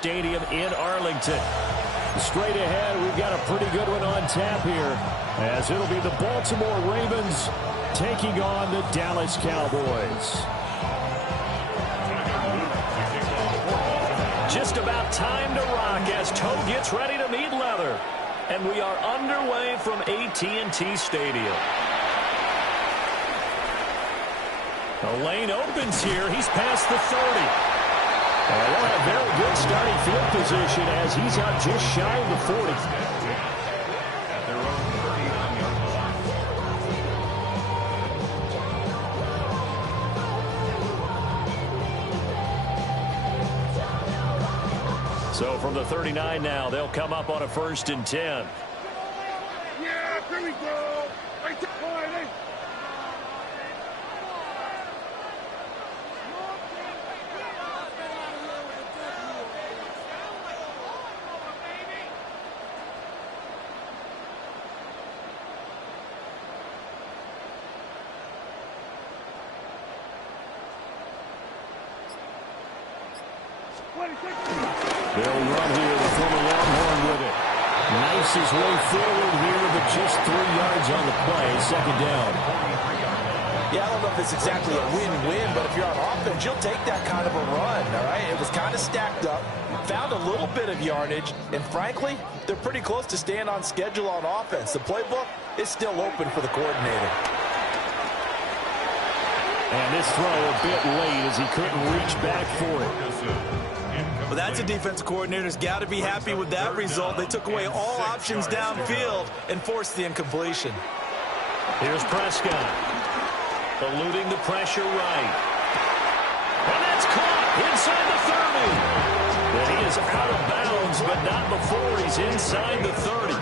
Stadium in Arlington. Straight ahead, we've got a pretty good one on tap here, as it'll be the Baltimore Ravens taking on the Dallas Cowboys. Just about time to rock as Toe gets ready to meet leather. And we are underway from AT&T Stadium. The lane opens here. He's past the 30. And they'll have very good starting field position as he's out just shy of the 40. So from the 39 now, they'll come up on a 1st and 10. Yeah, here we go. Right to point. They'll run here, the former Longhorn with it. Knifes his way forward here, but just 3 yards on the play. 2nd down. Yeah, I don't know if it's exactly a win-win, but if you're on offense, you'll take that kind of a run, all right? It was kind of stacked up, found a little bit of yardage, and frankly, they're pretty close to staying on schedule on offense. The playbook is still open for the coordinator. And this throw a bit late as he couldn't reach back for it. Well, that's a defensive coordinator's got to be happy with that result. They took away all options downfield and forced the incompletion. Here's Prescott, eluding the pressure right. And that's caught inside the 30. And he is out of bounds, but not before he's inside the 30.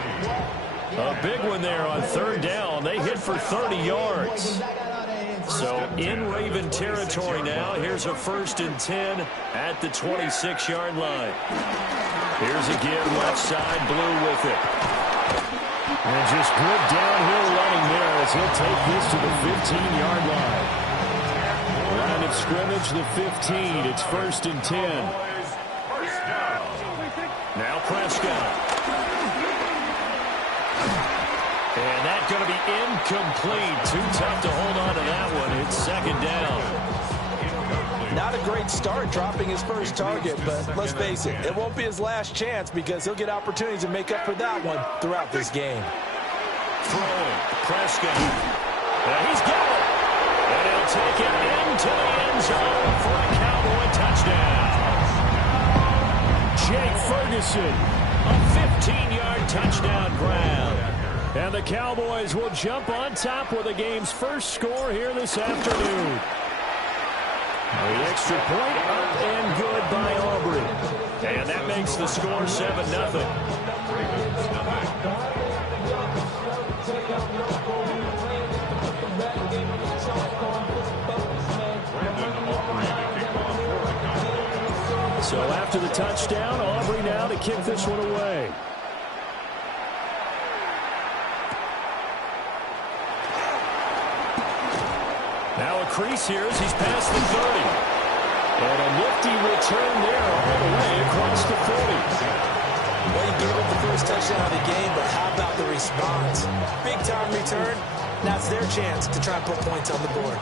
A big one there on 3rd down. They hit for 30 yards. So in Raven territory now. Here's a 1st and 10 at the 26-yard line. Here's a give left side, Blue with it. And just good downhill running there as he'll take this to the 15-yard line. Line of scrimmage, the 15. It's 1st and 10. Now Prescott. And that's going to be incomplete. Too tough to hold on to that one. It's 2nd down. Not a great start dropping his first target, but let's face it, it won't be his last chance because he'll get opportunities to make up for that one throughout this game. Throwing, Prescott. And he's got it. And he'll take it into the end zone for a Cowboy touchdown. Jake Ferguson, a 15-yard touchdown grab. And the Cowboys will jump on top with the game's first score here this afternoon. The extra point up and good by Aubrey. And that makes the score 7-0. So after the touchdown, Aubrey now to kick this one away. Now a crease here as he's past the 30. And a nifty return there all the way across the 40. Well, he gave up the first touchdown of the game, but how about the response? Big-time return. Now it's their chance to try and put points on the board.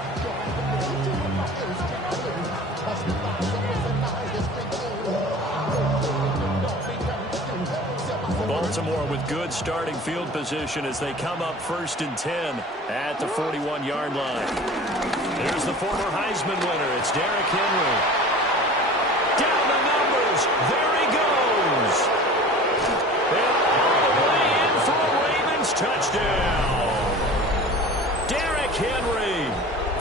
Baltimore with good starting field position as they come up 1st and 10 at the 41-yard line. There's the former Heisman winner. It's Derrick Henry. Down the numbers. There he goes. And all the way in for a Ravens touchdown. Derrick Henry,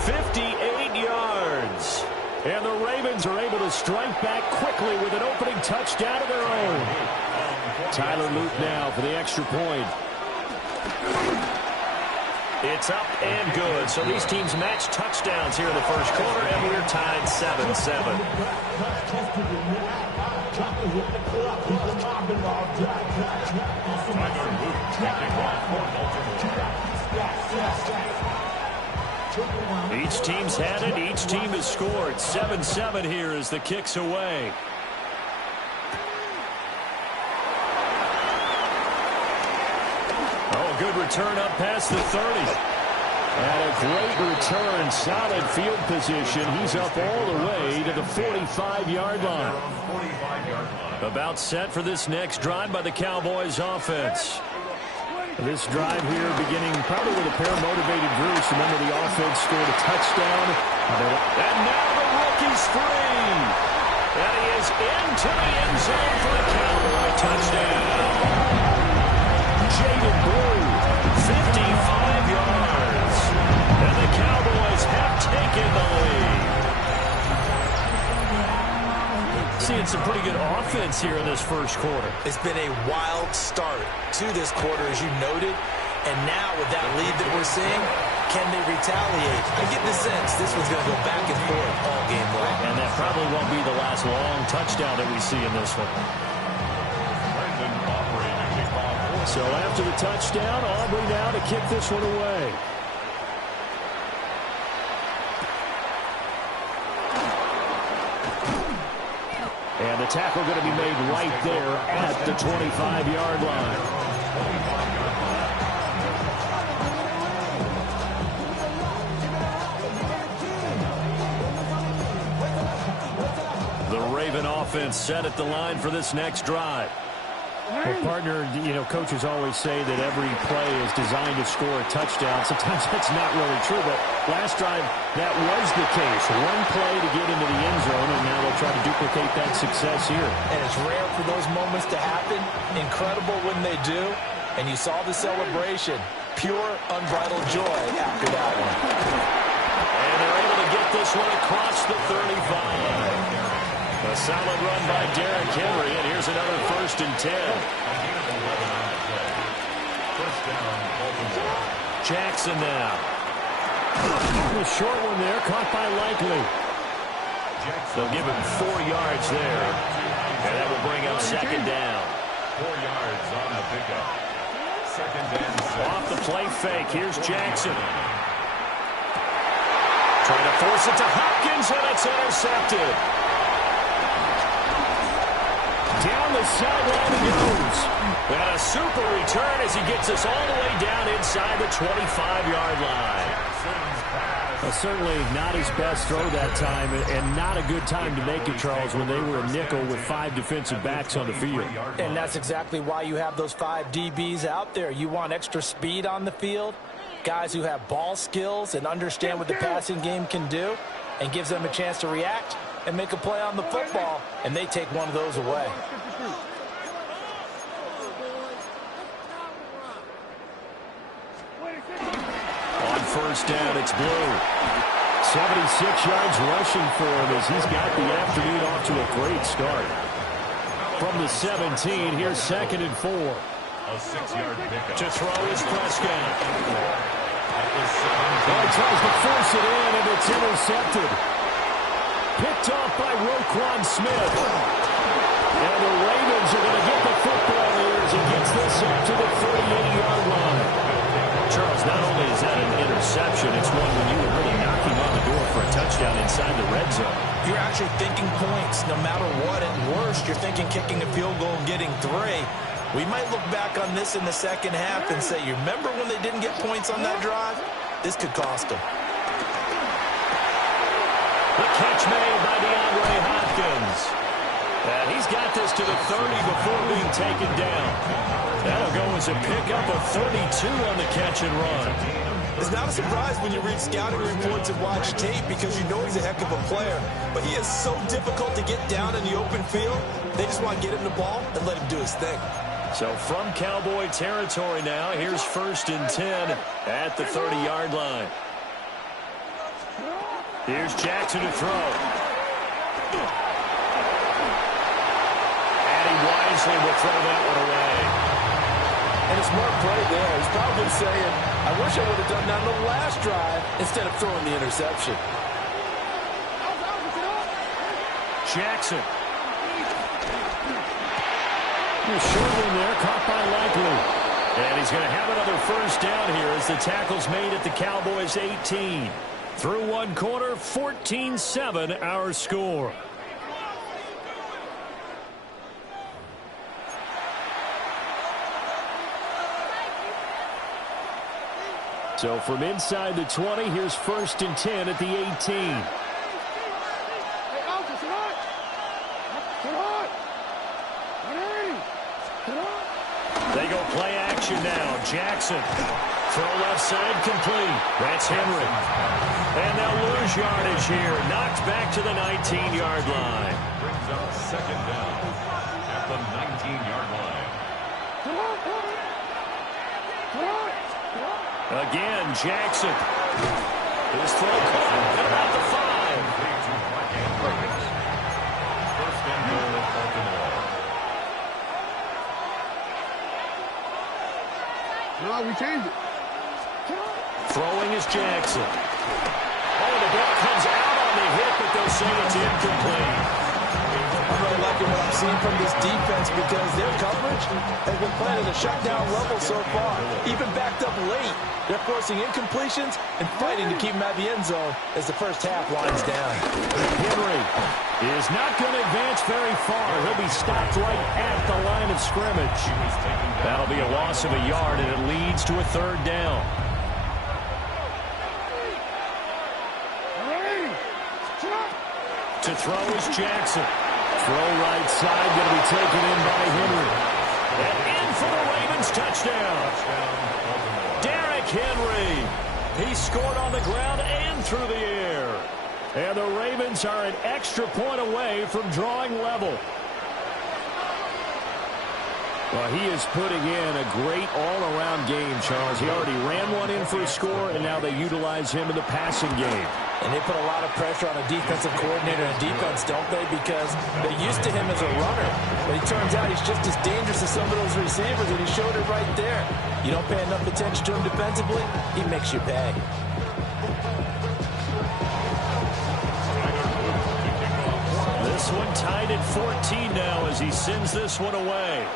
58 yards. And the Ravens are able to strike back quickly with an opening touchdown of their own. Tyler Luke now for the extra point. It's up and good. So these teams match touchdowns here in the first quarter, and we're tied 7-7. Each team's had it. Each team has scored. 7-7 here as the kick's away. return up past the 30. And a great return, solid field position. He's up all the way to the 45-yard line. About set for this next drive by the Cowboys offense. This drive here beginning probably with a pair of motivated Bruce. Remember, the offense scored a touchdown. And now the rookie's free. And he is into the end zone for the Cowboy touchdown. Jaded Blue, 55 yards. And the Cowboys have taken the lead. Seeing some pretty good offense here in this first quarter. It's been a wild start to this quarter, as you noted. And now with that lead that we're seeing, can they retaliate? I get the sense this one's going to go back and forth all game long. And that probably won't be the last long touchdown that we see in this one. So after the touchdown, Aubrey now to kick this one away. And the tackle going to be made right there at the 25-yard line. The Raven offense set at the line for this next drive. Well, partner, coaches always say that every play is designed to score a touchdown. Sometimes that's not really true, but last drive, that was the case. One play to get into the end zone, and now they'll try to duplicate that success here. And it's rare for those moments to happen. Incredible when they do. And you saw the celebration. Pure, unbridled joy after that one. And they're able to get this one across the 35. A solid run by Derrick Henry, and here's another 1st and 10. Jackson now. A short one there, caught by Likely. They'll give him 4 yards there, and that will bring up 2nd down. 4 yards on the pickup. 2nd and 6. Off the play fake, here's Jackson. Trying to force it to Hopkins, and it's intercepted. Down the sideline he goes. And a super return as he gets us all the way down inside the 25-yard line. Certainly not his best throw that time, and not a good time to make it, Charles, when they were a nickel with 5 defensive backs on the field. And that's exactly why you have those 5 DBs out there. You want extra speed on the field, guys who have ball skills and understand what the passing game can do, and gives them a chance to react and make a play on the football, and they take one of those away. On 1st down, it's Blue. 76 yards rushing for him as he's got the afternoon off to a great start. From the 17, here's 2nd and 4. A 6-yard pickup. To throw is Prescott. He tries to force it in, and it's intercepted. Picked off by Roquan Smith. And the Ravens are going to get the football here as he gets this up to the 38-yard line. Charles, not only is that an interception, it's one when you were really knocking on the door for a touchdown inside the red zone. You're actually thinking points no matter what. At worst, you're thinking kicking a field goal and getting 3. We might look back on this in the second half and say, you remember when they didn't get points on that drive? This could cost them. The catch made by DeAndre Hopkins. And he's got this to the 30 before being taken down. That'll go as a pickup of 32 on the catch and run. It's not a surprise when you read scouting reports and watch tape because you know he's a heck of a player. But he is so difficult to get down in the open field. They just want to get him the ball and let him do his thing. So from Cowboy territory now, here's 1st and 10 at the 30-yard line. Here's Jackson to throw. And he wisely will throw that one away. And a smart play there. He's probably saying, I wish I would have done that on the last drive instead of throwing the interception. Jackson. A short one there, caught by Likely. And he's going to have another 1st down here as the tackle's made at the Cowboys' 18. Through 1 quarter, 14-7 our score. So from inside the 20, here's 1st and 10 at the 18. They go play action now. Jackson. Throw left side complete. That's Henry. And they'll lose yardage here. Knocked back to the 19-yard line. Brings up 2nd down at the 19-yard line. Again, Jackson. His throw caught at about the 5. 1st and goal, Baltimore. No, we changed it. Throwing is Jackson. Oh, the ball comes out on the hit, but they'll say it's incomplete. I'm really liking what I'm seeing from this defense because their coverage has been playing at a shutdown level so far. Even backed up late, they're forcing incompletions and fighting to keep them out of the end zone as the first half winds down. Henry is not going to advance very far. He'll be stopped right at the line of scrimmage. That'll be a loss of a yard, and it leads to a 3rd down. To throw is Jackson. Throw right side, going to be taken in by Henry. And in for the Ravens touchdown. Derrick Henry. He scored on the ground and through the air. And the Ravens are an extra point away from drawing level. Well, he is putting in a great all-around game, Charles. He already ran one in for a score, and now they utilize him in the passing game. And they put a lot of pressure on a defensive coordinator and defense, don't they? Because they're used to him as a runner. But it turns out he's just as dangerous as some of those receivers, and he showed it right there. You don't pay enough attention to him defensively, he makes you pay. This one tied at 14 now as he sends this one away.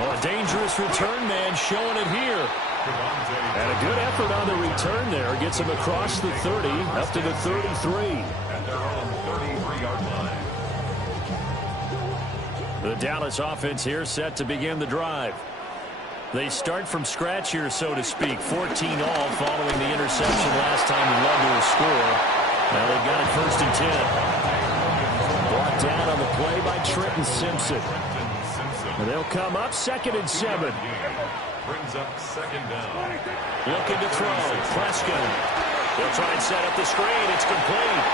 Oh, a dangerous return man showing it here. And a good effort on the return there. Gets him across the 30, up to the 33. At their own 33-yard line. The Dallas offense here set to begin the drive. They start from scratch here, so to speak. 14 all following the interception last time he led to a score. Now they've got it 1st and 10. Brought down on the play by Trenton Simpson. And they'll come up 2nd and 7. Brings up 2nd down. Looking to throw. Prescott. They'll try and set up the screen. It's complete.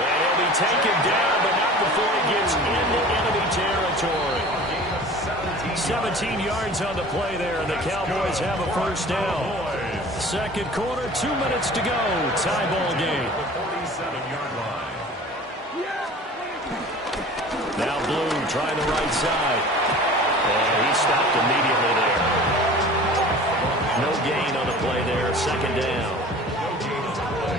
And he'll be taken down, but not before he gets into enemy territory. 17 yards on the play there, and the Cowboys have a 1st down. 2nd quarter, 2 minutes to go. Tie ball game. The 47-yard line. Now Blue trying the right side. And he stopped immediately there. No gain on the play there. 2nd down.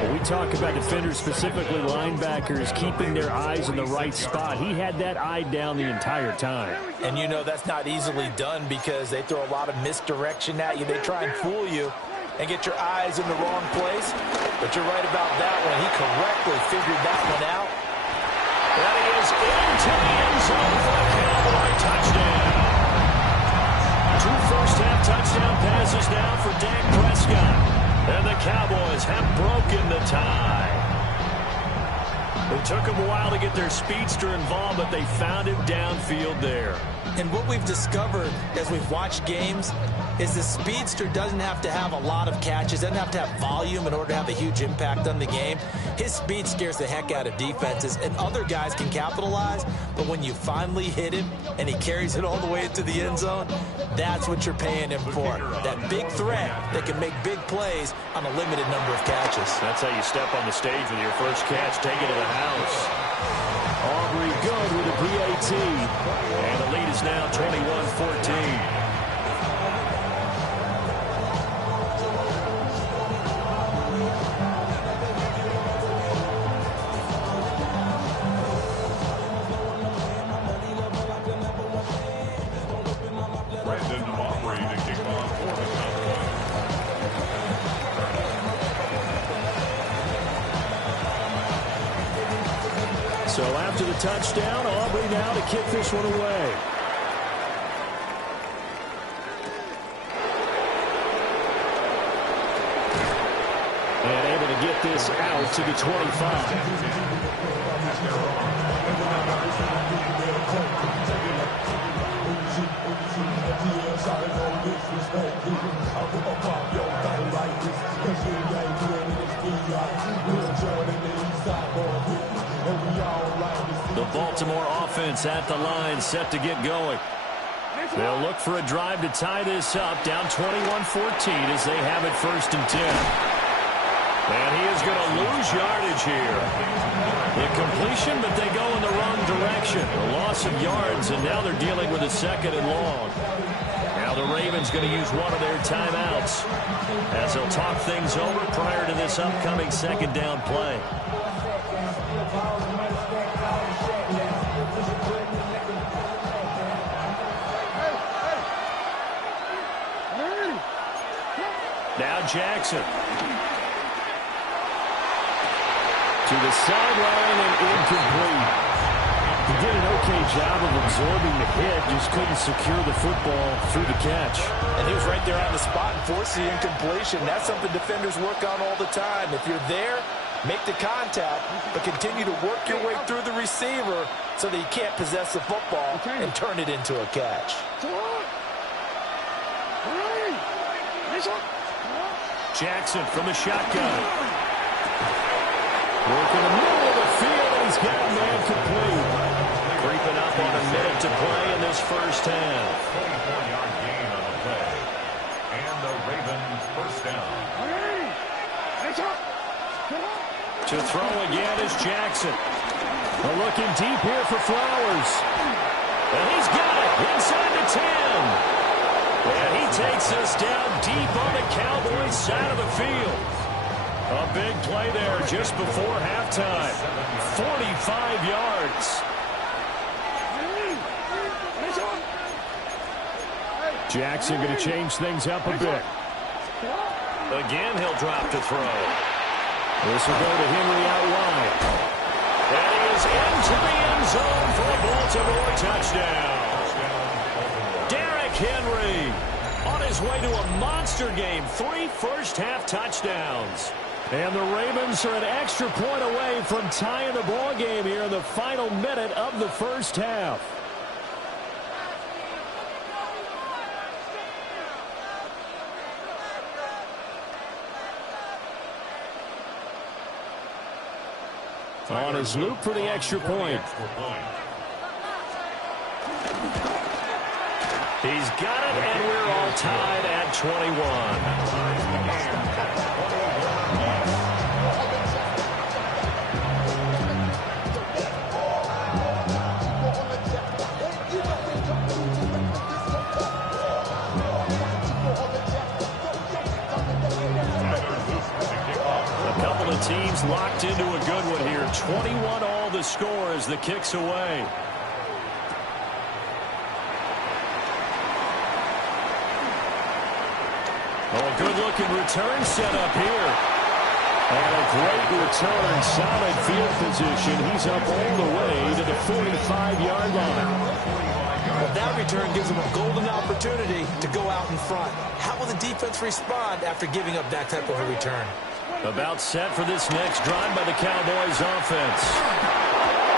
When we talk about defenders, specifically linebackers, keeping their eyes in the right spot, he had that eye down the entire time. And you know that's not easily done because they throw a lot of misdirection at you. They try and fool you and get your eyes in the wrong place. But you're right about that one. He correctly figured that one out. That he is into the end zone for a Cowboy touchdown. 2 first-half touchdown passes now for Dak Prescott. And the Cowboys have broken the tie. It took them a while to get their speedster involved, but they found him downfield there. And what we've discovered as we've watched games is the speedster doesn't have to have a lot of catches, doesn't have to have volume in order to have a huge impact on the game. His speed scares the heck out of defenses, and other guys can capitalize, but when you finally hit him and he carries it all the way into the end zone, that's what you're paying him for. That big threat that can make big plays on a limited number of catches. That's how you step on the stage with your first catch, take it to the house. Aubrey good with a PAT. And the lead is now 21-14. So after the touchdown, Aubrey now to kick this one away. And able to get this out to the 25. The Baltimore offense at the line, set to get going. They'll look for a drive to tie this up, down 21-14 as they have it 1st and 10. And he is going to lose yardage here. The completion, but they go in the wrong direction. A loss of yards, and now they're dealing with a 2nd and long. Now the Ravens going to use one of their timeouts as they'll talk things over prior to this upcoming 2nd down play. Now Jackson. To the sideline and incomplete. He did an okay job of absorbing the hit, just couldn't secure the football through the catch. And he was right there on the spot and forced the incompletion. That's something defenders work on all the time. If you're there, make the contact, but continue to work your way through the receiver so that you can't possess the football and turn it into a catch. Jackson from the shotgun. Working the middle of the field, and he's got a man complete. Creeping up on a minute to play in this 1st half. 24-yard gain on the play. And the Ravens 1st down. To throw again is Jackson. Looking deep here for Flowers. And he's got it inside the 10. And he takes us down deep on the Cowboys side of the field. A big play there just before halftime. 45 yards. Jackson going to change things up a bit. Again, he'll drop to throw. This will go to Henry out wide. And he is into the end zone for a Baltimore touchdown. Derrick Henry on his way to a monster game. 3 first-half touchdowns. And the Ravens are an extra point away from tying the ball game here in the final minute of the 1st half. On his loop for the extra point. He's got it, and we're all tied at 21. Teams locked into a good one here. 21 all the score as the kick's away. Oh, good-looking return set up here. And a great return, solid field position. He's up all the way to the 45-yard line. Well, that return gives them a golden opportunity to go out in front. How will the defense respond after giving up that type of a return? About set for this next drive by the Cowboys offense.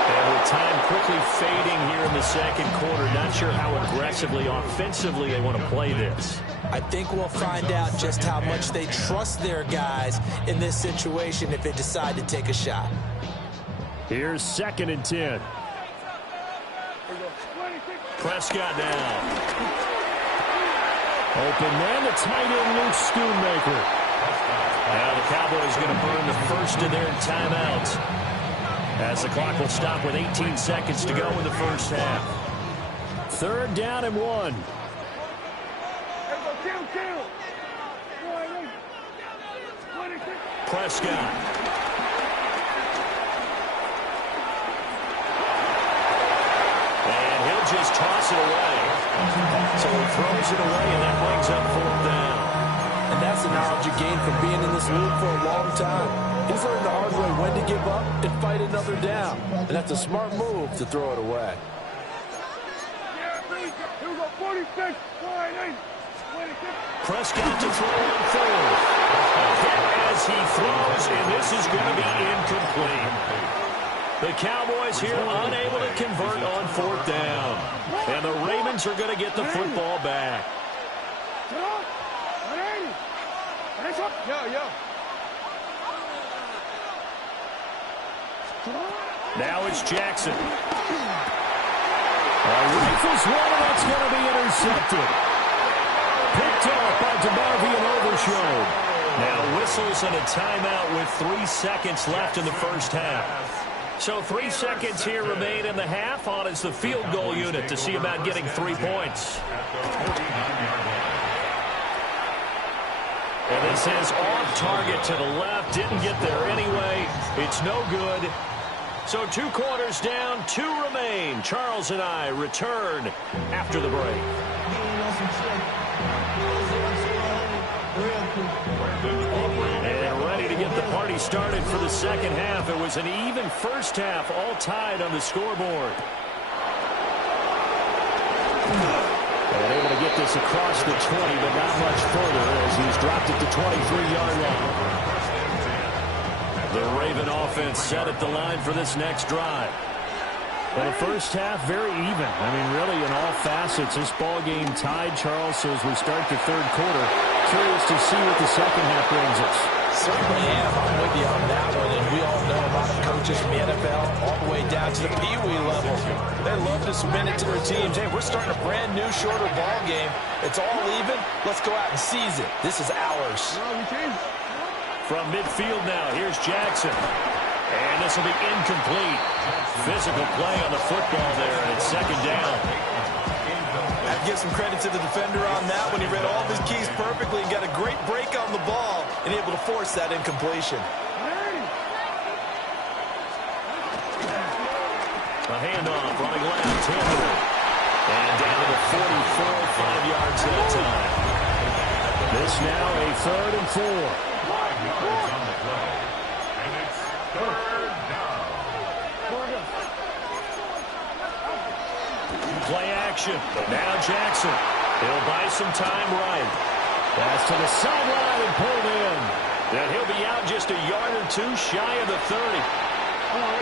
And with time quickly fading here in the 2nd quarter, not sure how aggressively, offensively they want to play this. I think we'll find out just how much they trust their guys in this situation if they decide to take a shot. Here's 2nd and 10. Prescott now. Open man, the tight end Luke Schoonmaker. Now the Cowboys going to burn the first of their timeouts as the clock will stop with 18 seconds to go in the 1st half. 3rd down and 1. Prescott. And he'll just toss it away. So he throws it away, and that brings up 4th down. And that's the knowledge you gain from being in this league for a long time. He's learned the hard way when to give up and fight another down. And that's a smart move to throw it away. Here we go, 46, 48, 26. Prescott to throw on third. A hit as he throws, and this is going to be incomplete. The Cowboys here unable to convert on fourth down. And the Ravens are going to get the football back. Now it's Jackson. Rifles one, and that's going to be intercepted. Picked off by DeMarvin and Overshown. Now whistles and a timeout with 3 seconds left in the first half. So 3 seconds here remain in the half. On is the field goal unit to see about getting 3 points. And this is off target to the left. Didn't get there anyway. It's no good. So 2 quarters down, 2 remain. Charles and I return after the break. And ready to get the party started for the second half. It was an even first half, all tied on the scoreboard. And able to get this across the 20, but not much further as he's dropped it to 23-yard line. The Raven offense set at the line for this next drive. Well, the first half, very even. I mean, really, in all facets, this ball game tied, Charles. So as we start the third quarter, curious to see what the second half brings us. Certainly am. I'm with you on that one. And we all know a lot of coaches from the NFL all the way down to the Pee-wee level. They love to submit it to their teams. Hey, we're starting a brand new, shorter ball game. It's all even. Let's go out and seize it. This is ours. From midfield now, here's Jackson. And this will be incomplete. Physical play on the football there, and it's second down. I have to give some credit to the defender on that when he read all of his keys perfectly and got a great break on the ball and able to force that incompletion. A handoff, running left, Taylor. And down to the 44, 5 yards that time. This now a 3rd and 4. 5 yards on the play. And it's 3rd down. Play action. Now Jackson. He'll buy some time right. Pass to the sideline and pulled in. And he'll be out just a yard or 2 shy of the 30.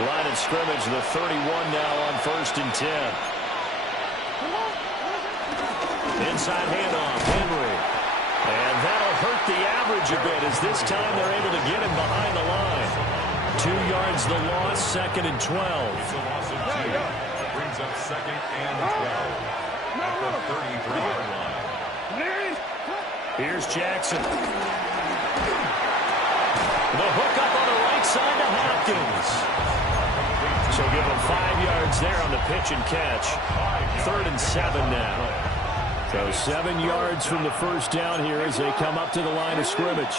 Line of scrimmage, the 31 now on 1st and 10. Inside handoff, Henry. And that'll hurt the average a bit as this time they're able to get him behind the line. 2 yards the loss, 2nd and 12. It's a loss of 2. That brings up 2nd and 12 at the 33-yard line. Here's Jackson. The hook up on the right side to Hopkins. So give him 5 yards there on the pitch and catch. 3rd and 7 now. So 7 yards from the first down here as they come up to the line of scrimmage.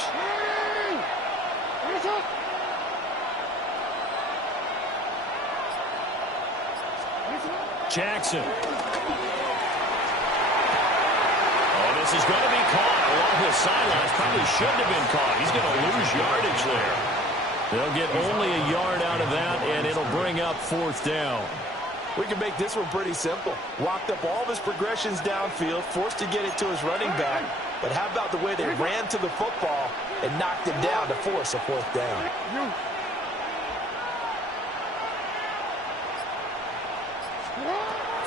Jackson. Oh, this is going to be caught along the sidelines. Probably shouldn't have been caught. He's going to lose yardage there. They'll get only a yard out of that, and it'll bring up 4th down. We can make this one pretty simple. Walked up all of his progressions downfield, forced to get it to his running back. But how about the way they ran to the football and knocked him down to force a 4th down?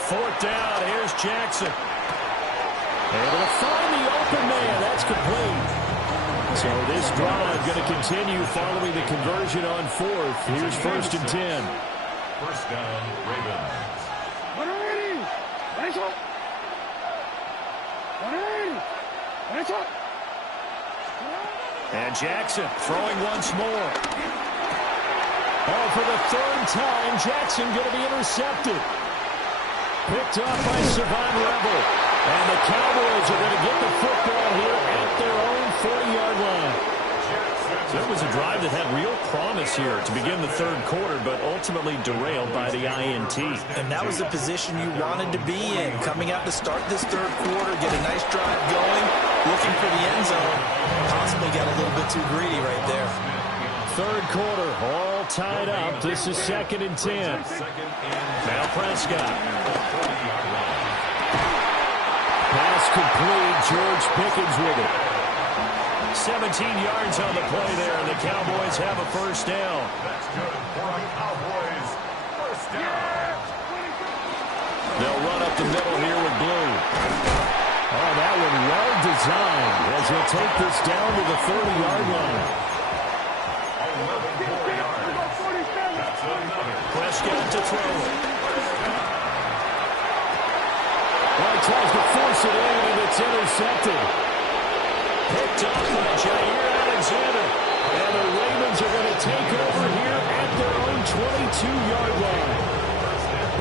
4th down, here's Jackson. Able to find the open man. That's complete. So this drive going to continue following the conversion on 4th. Here's 1st and 10. First down, Ravens. And Jackson throwing once more. Oh, for the 3rd time, Jackson going to be intercepted. Picked up by Savon Rebel. And the Cowboys are going to get the football here at their own 40-yard line. So it was a drive that had real promise here to begin the third quarter, but ultimately derailed by the INT. And that was the position you wanted to be in. Coming out to start this third quarter, get a nice drive going, looking for the end zone. Possibly got a little bit too greedy right there. Third quarter, all tied up. This is 2nd and 10. Now Prescott. Pass complete. George Pickens with it. 17 yards on the play there, and the Cowboys have a first down. That's good for a Cowboys first down. They'll run up the middle here with Blue. Oh, that one well designed as he'll take this down to the 30-yard line. 11 yards. That's another. Prescott to throw it. Well, he tries to force it in, and it's intercepted. Picked up by Jair Alexander. And the Ravens are going to take over here at their own 22-yard line.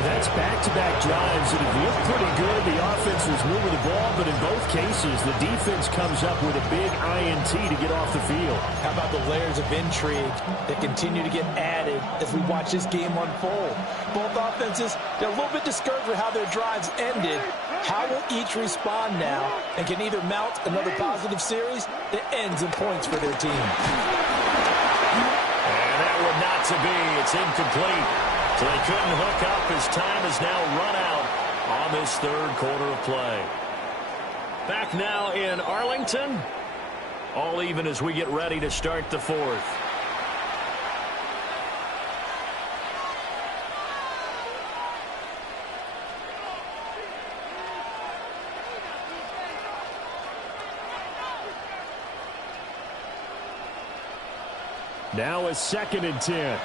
That's back-to-back drives that have looked pretty good. The offense was moving the ball, but in both cases, the defense comes up with a big INT to get off the field. How about the layers of intrigue that continue to get added as we watch this game unfold? Both offenses, they're a little bit discouraged with how their drives ended. How will each respond now and can either mount another positive series that ends in points for their team? And that one not to be. It's incomplete. So they couldn't hook up as time is now run out on this third quarter of play. Back now in Arlington. All even as we get ready to start the fourth. Now is 2nd and 10.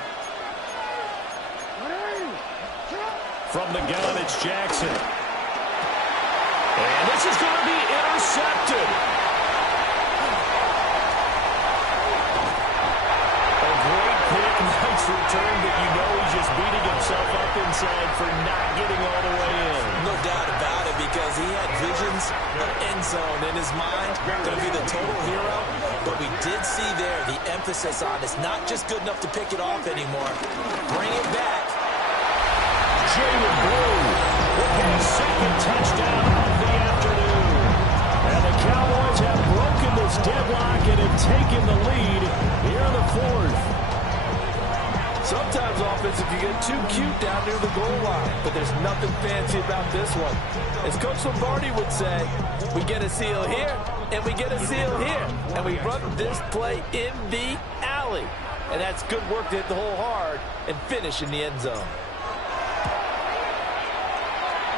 From the gun, it's Jackson. And this is going to be intercepted. A great pick, nice return, but you know he's just beating himself up inside for not getting all the way in. No doubt about it, because he had visions of end zone in his mind. Going to be the total hero. But we did see there the emphasis on it's not just good enough to pick it off anymore. Bring it back. Jalen Blue with his second touchdown of the afternoon. And the Cowboys have broken this deadlock and have taken the lead here in the fourth. Sometimes offense, if you get too cute down near the goal line, but there's nothing fancy about this one. As Coach Lombardi would say, we get a seal here, and we get a seal here, and we run this play in the alley. And that's good work to hit the hole hard and finish in the end zone.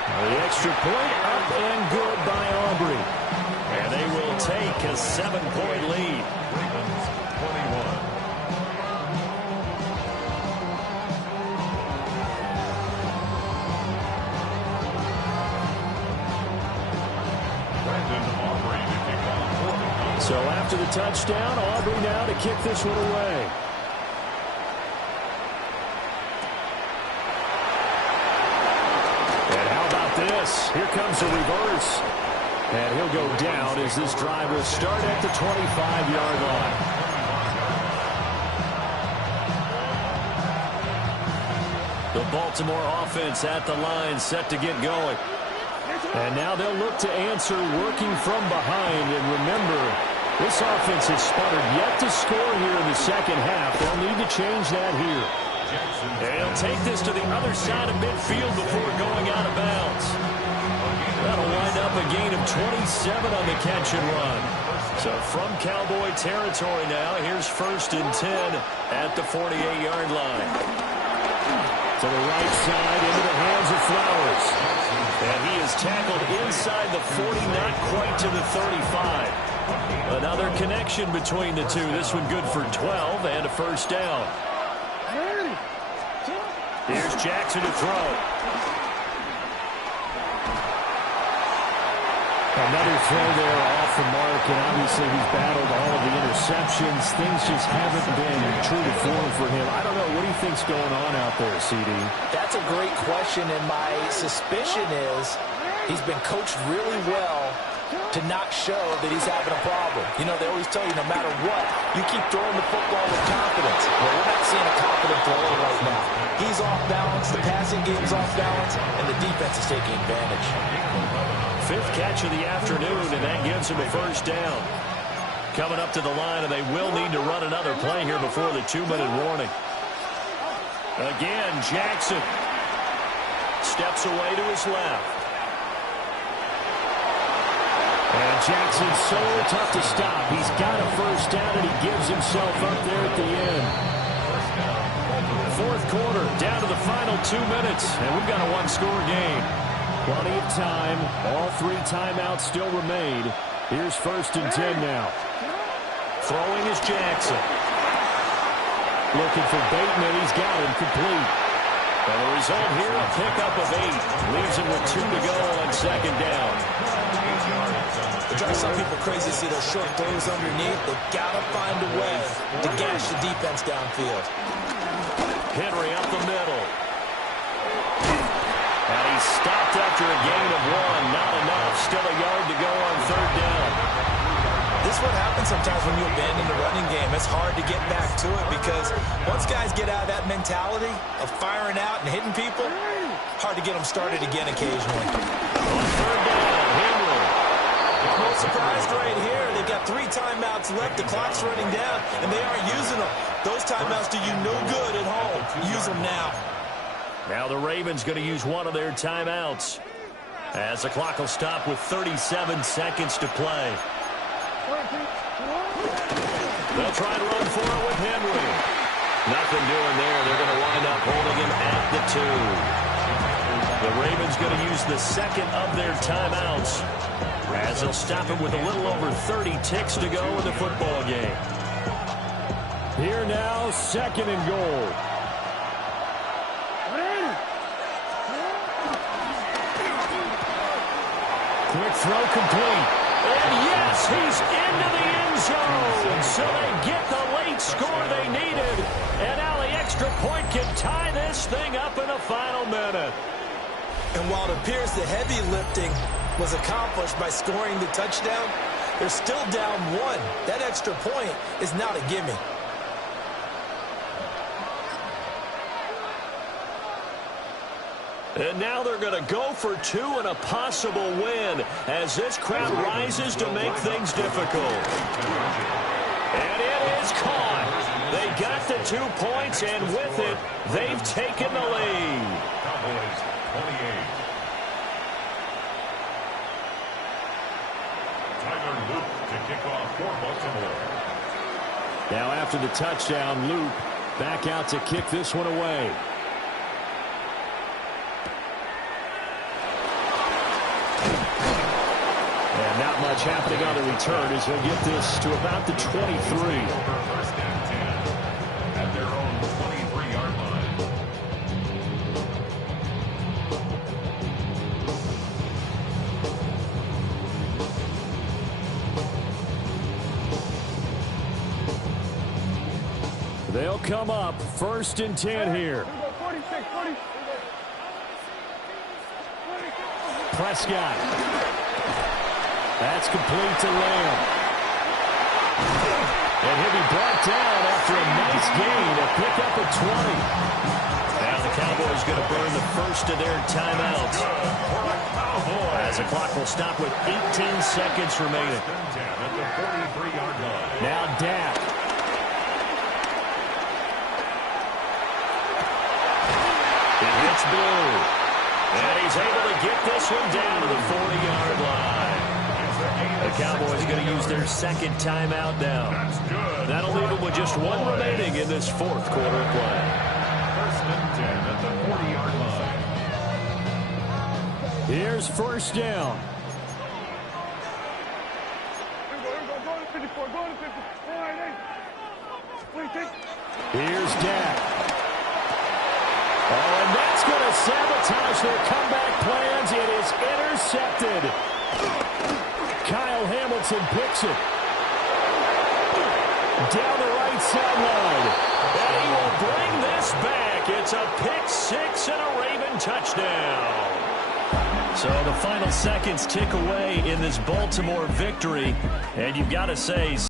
The extra point up and good by Aubrey. And they will take a 7-point lead. Ravens 21. So after the touchdown, Aubrey now to kick this one away. And how about this? Here comes a reverse. And he'll go down as this drive will start at the 25-yard line. The Baltimore offense at the line set to get going. And now they'll look to answer working from behind. And remember, this offense has sputtered yet to score here in the second half. They'll need to change that here. And he'll take this to the other side of midfield before going out of bounds. That'll wind up a gain of 27 on the catch and run. So from Cowboy territory now, here's 1st and 10 at the 48-yard line. To the right side, into the hands of Flowers. And he is tackled inside the 40, not quite to the 35. Another connection between the two. This one good for 12 and a first down. Here's Jackson to throw. Another throw there off the mark, and obviously he's battled all of the interceptions. Things just haven't been true to form for him. I don't know. What do you think's going on out there, CD? That's a great question, and my suspicion is he's been coached really well to not show that he's having a problem. You know, they always tell you no matter what, you keep throwing the football with confidence. Well, we're not seeing a confident thrower right now. He's off balance, the passing game's off balance, and the defense is taking advantage. 5th catch of the afternoon, and that gives him a first down. Coming up to the line, and they will need to run another play here before the 2-minute warning. Again, Jackson steps away to his left. And Jackson's so tough to stop. He's got a first down, and he gives himself up there at the end. Fourth quarter, down to the final 2 minutes, and we've got a one-score game. Plenty of time. All 3 timeouts still remain. Here's 1st and 10 now. Throwing is Jackson. Looking for Bateman. He's got him complete. And the result here, a pickup of 8. Leaves him with 2 to go on 2nd down. It drives some people crazy to see those short throws underneath. They've got to find a way to gash the defense downfield. Henry up the middle. And he's stopped after a gain of 1. Not enough. Still a yard to go on 3rd down. This is what happens sometimes when you abandon the running game. It's hard to get back to it because once guys get out of that mentality of firing out and hitting people, hard to get them started again occasionally. On 3rd down, Henry. No surprise right here. They've got 3 timeouts left. The clock's running down, and they aren't using them. Those timeouts do you no good at home. Use them now. Now the Ravens going to use one of their timeouts as the clock will stop with 37 seconds to play. They'll try to run for it with Henry. Nothing doing there. They're going to wind up holding him at the 2. The Ravens going to use the second of their timeouts as they'll stop him with a little over 30 ticks to go in the football game. Here now, 2nd and goal. Quick throw complete. And yes, he's into the end zone. So they get the late score they needed. And now the extra point can tie this thing up in the final minute. And while it appears the heavy lifting was accomplished by scoring the touchdown, they're still down 1. That extra point is not a gimme. And now they're going to go for 2 and a possible win as this crowd rises to make things difficult. And it is caught. They got the 2 points, and with it, they've taken the lead. Cowboys 28. Tyler Luke to kick off for Baltimore. Now after the touchdown, Luke back out to kick this one away. And not much happening on the return as he'll get this to about the 23. First and 10 at their own 23-yard line. They'll come up 1st and 10 here. Prescott. That's complete to Lamb. And he'll be brought down after a nice gain, a pickup of 20. Now the Cowboys going to burn the first of their timeouts as the clock will stop with 18 seconds remaining. At the 43-yard line. Now Dak. It hits Blue. And he's able to get this one down to the 40-yard line. The Cowboys going to use their second timeout now. That'll leave them with just 1 remaining in this 4th quarter play. First and 10 at the 40-yard line. Here's 1st down. Here's Dak. Oh, and that's going to sabotage their comeback plans. It is intercepted. Kyle Hamilton picks it. Down the right sideline. And he will bring this back. It's a pick 6 and a Raven touchdown. So the final seconds tick away in this Baltimore victory. And you've got to say,